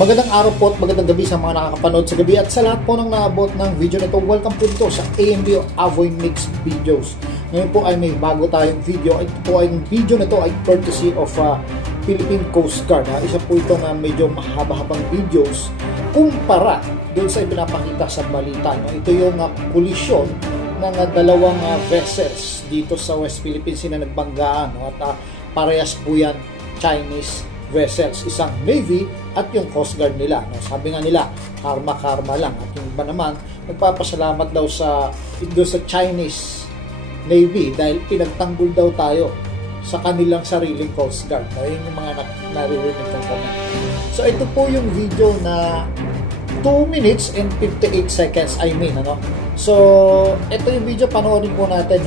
Magandang araw po at magandang gabi sa mga nakakapanood sa gabi at sa lahat po ng naabot ng video na ito. Welcome po dito sa AMB o Avoy Mix Videos. Ngayon po ay may bago tayong video. Ito po ay video na ito ay courtesy of Philippine Coast Guard. Isa po itong medyo mahaba-habang videos kumpara doon sa ipinapakita sa balita. Ito yung kolisyon ng dalawang vessels dito sa West Philippines na nagbanggaan. At parehas po yan Chinese vessels, isang Navy at yung Coast Guard nila. Sabi nga nila, karma lang. At yung iba naman, nagpapasalamat daw sa Chinese Navy dahil pinagtanggol daw tayo sa kanilang sariling Coast Guard. Ayun yung mga naririnig kong comment. So ito po yung video na 2 minutes and 58 seconds, So ito yung video, panoorin po natin,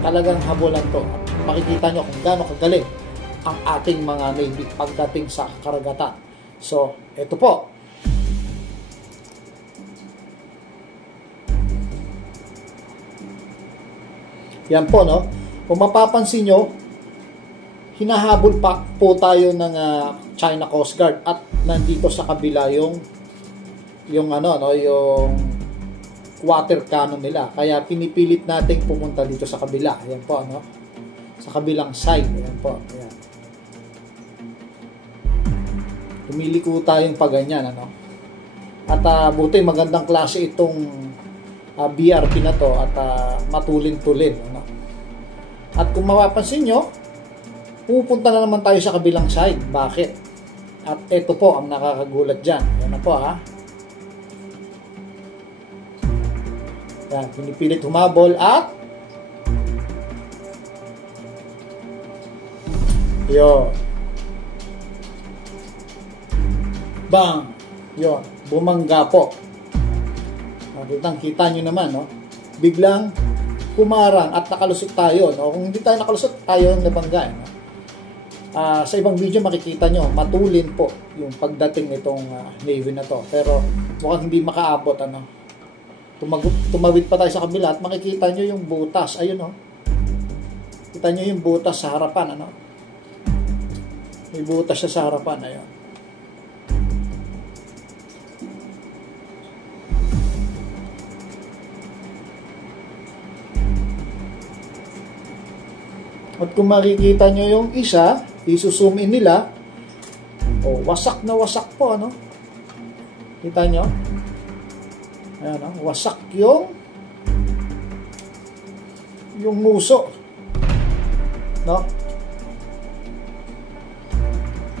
Talagang habulan to. Makikita nyo kung gaano kagaling ang ating mga Navy pagdating sa karagatan. So, ito po. Yan po, Kung mapapansin nyo, hinahabol pa po tayo ng China Coast Guard at nandito sa kabila yung water cannon nila. Kaya pinipilit nating pumunta dito sa kabila. Ayan po, sa kabilang side. Ayan po. Ayan. Tumiliko tayong paganyan, At buti magandang klase itong BRP na to at matulin-tulin, At kung mapapansin nyo, pupunta na naman tayo sa kabilang side. Bakit? At ito po ang nakakagulat dyan. Yan na po, Yan, pinipilit humabol at yun. Bang! Yun, bumangga po. Kita nyo naman, Biglang pumarang at nakalusot tayo, Kung hindi tayo nakalusot, tayo ang nabangga, Sa ibang video makikita nyo, matulin po yung pagdating nitong Navy na to. Pero mukhang hindi makaabot, Tumawid pa tayo sa kabila at makikita nyo yung butas. Ayun, Kita nyo yung butas sa harapan, May butas siya sa harapan, ayun. At kung makikita nyo yung isa, isusum in nila, wasak na wasak po, Kita nyo? Ayan, wasak yung nguso.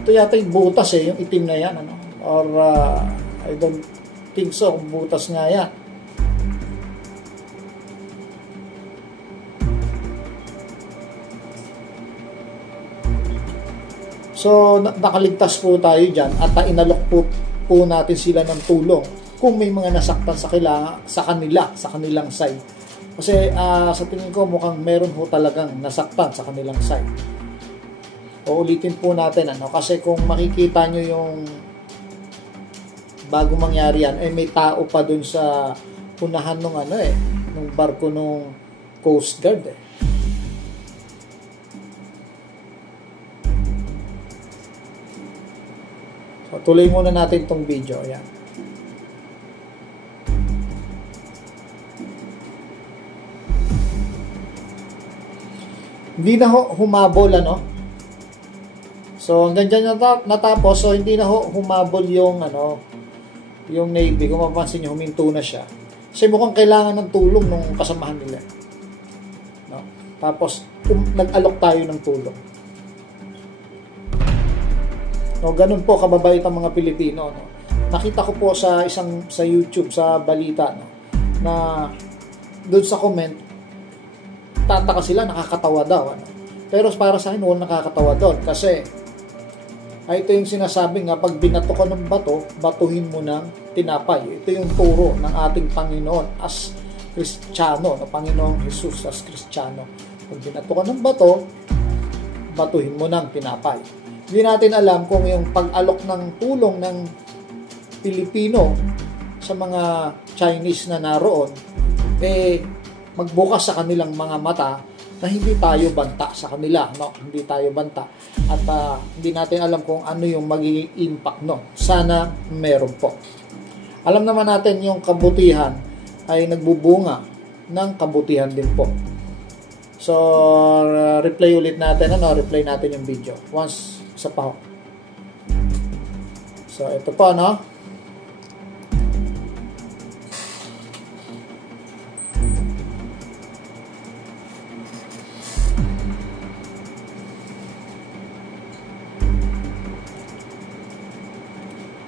Ito yata yung butas, yung itim na yan, Or, I don't think so, kung butas nga yan. So, nakaligtas po tayo dyan at inalok po natin sila ng tulong kung may mga nasaktan sa kanilang side. Kasi sa tingin ko mukhang meron ho talagang nasaktan sa kanilang side. Uulitin po natin, kasi kung makikita nyo yung bago mangyari yan, may tao pa dun sa unahan nung barko nung Coast Guard, So, tuloy muna natin itong video. Ayan. Hindi na humabol, So, hanggang dyan natapos. So, hindi na humabol yung Navy. Kung mapapansin nyo, huminto na siya. Kasi mukhang kailangan ng tulong ng kasamahan nila. Tapos, nag-alok tayo ng tulong. Ganun po kababait ang mga Pilipino, Nakita ko po sa YouTube, sa balita, na doon sa comment, tataka sila, nakakatawa daw, Pero para sa akin, walang nakakatawa doon. Kasi, ito yung sinasabi nga, pag binato ka ng bato, batuhin mo ng tinapay. Ito yung turo ng ating Panginoon as Kristiyano, Panginoong Jesus as Kristiyano. Pag binato ka ng bato, batuhin mo ng tinapay. Hindi natin alam kung yung pag-alok ng tulong ng Pilipino sa mga Chinese na naroon, magbukas sa kanilang mga mata na hindi tayo banta sa kanila, no? Hindi tayo banta at hindi natin alam kung ano yung magiging impact no. Sana meron po. Alam naman natin yung kabutihan ay nagbubunga ng kabutihan din po. So replay ulit natin, replay natin yung video once sa pa. So ito po, no?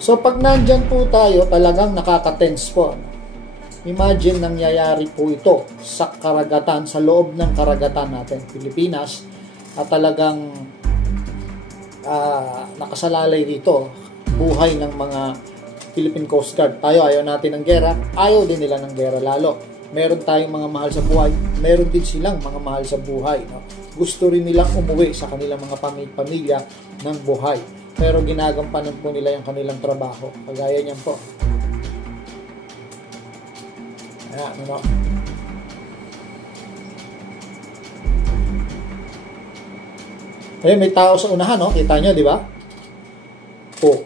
So, pag nandyan po tayo, talagang nakaka-tense po. Imagine nangyayari po ito sa karagatan, sa loob ng karagatan natin, Pilipinas, at talagang nakasalalay dito, buhay ng mga Philippine Coast Guard. Tayo, ayaw natin ng gera, ayaw din nila ng gera lalo. Meron tayong mga mahal sa buhay, meron din silang mga mahal sa buhay. No? Gusto rin nilang umuwi sa kanilang mga pamilya ng buhay. Pero ginagampanan po nila yung kanilang trabaho. Kagaya niyan po. Ayan, ano. Ayun, may tao sa unahan, no? Kita nyo, di ba? Po.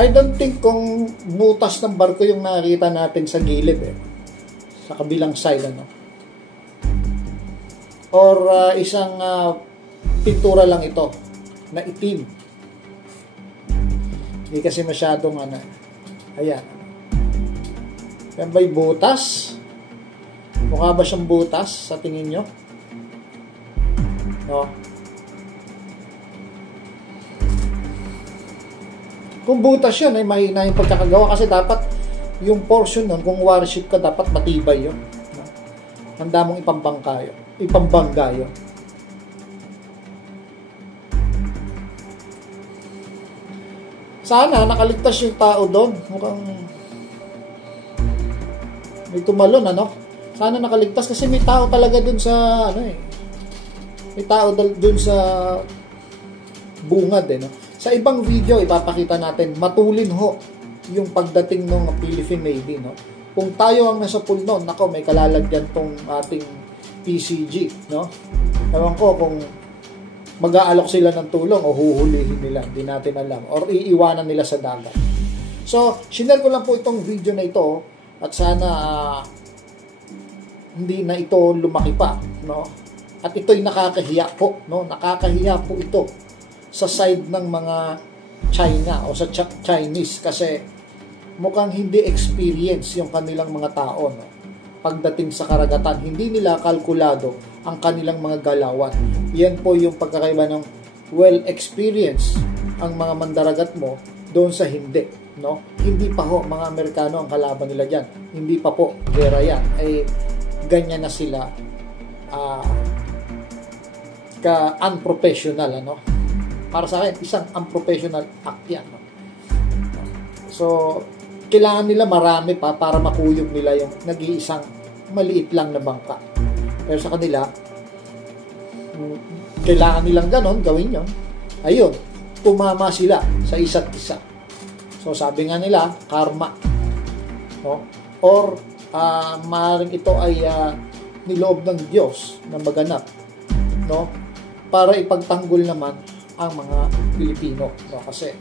I don't think kung butas ng barko yung nakita natin sa gilid, sa kabilang side, ano. Or isang pintura lang ito na itim. Hindi kasi masyadong ayan. Yan ba'y butas? Mukha ba siyang butas sa tingin nyo? No. Kung butas yun, ay mahina yung pagkakagawa kasi dapat yung portion nun, kung warship ka, dapat matibay yun. No? Handa mong ipambangga yun. Sana nakaligtas yung tao doon. Mukhang may tumalon, ano? Sana nakaligtas kasi may tao talaga doon sa may tao doon sa bungad, no? Sa ibang video ipapakita natin matulin ho yung pagdating ng Philippine Navy, no? Kung tayo ang nasa pool noon, nako, may kalalagyan tong ating PCG, no? Ewan ko kung mag-aalok sila ng tulong o huhulihin nila, hindi natin alam, or iiwanan nila sa dagat. So, sinare ko lang po itong video na ito at sana hindi na ito lumaki pa, no? At ito'y nakakahiya po, no? Nakakahiya po ito sa side ng mga China o sa Chinese kasi mukhang hindi experience yung kanilang mga tao, no? Pagdating sa karagatan, hindi nila kalkulado ang kanilang mga galawan. Yan po yung pagkakaiba ng well-experienced ang mga mandaragat mo doon sa hindi, no? Hindi pa ho mga Amerikano ang kalaban nila dyan. Hindi pa po, gera yan. Ay, ganyan na sila ka-unprofessional, ano? Para sa akin, isang unprofessional act yan, no? So, kailangan nila marami pa para makuyog nila yung nag-iisang maliit lang na bangka. Pero sa kanila, kailangan nilang ganon, gawin yun. Ayun, tumama sila sa isa't isa. So, sabi nga nila, karma. No? Or, maaaring ito ay niloob ng Diyos na maganap. No? Para ipagtanggol naman ang mga Pilipino. No? Kasi,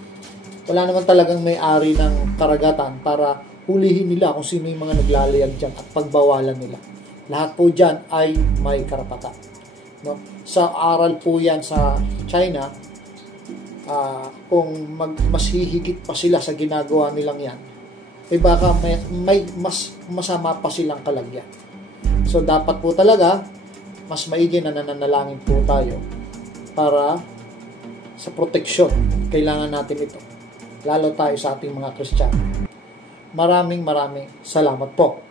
wala naman talagang may-ari ng karagatan para hulihin nila kung sino yung mga naglalayag dyan at pagbawalan nila. Lahat po dyan ay may karapatan. No? Sa aral po yan sa China, kung mas hihigit pa sila sa ginagawa nilang yan, eh baka may mas masama pa silang kalagyan. So dapat po talaga, mas maigi na nananalangin po tayo para sa proteksyon. Kailangan natin ito. Lalo tayo sa ating mga Kristiyano. Maraming salamat po.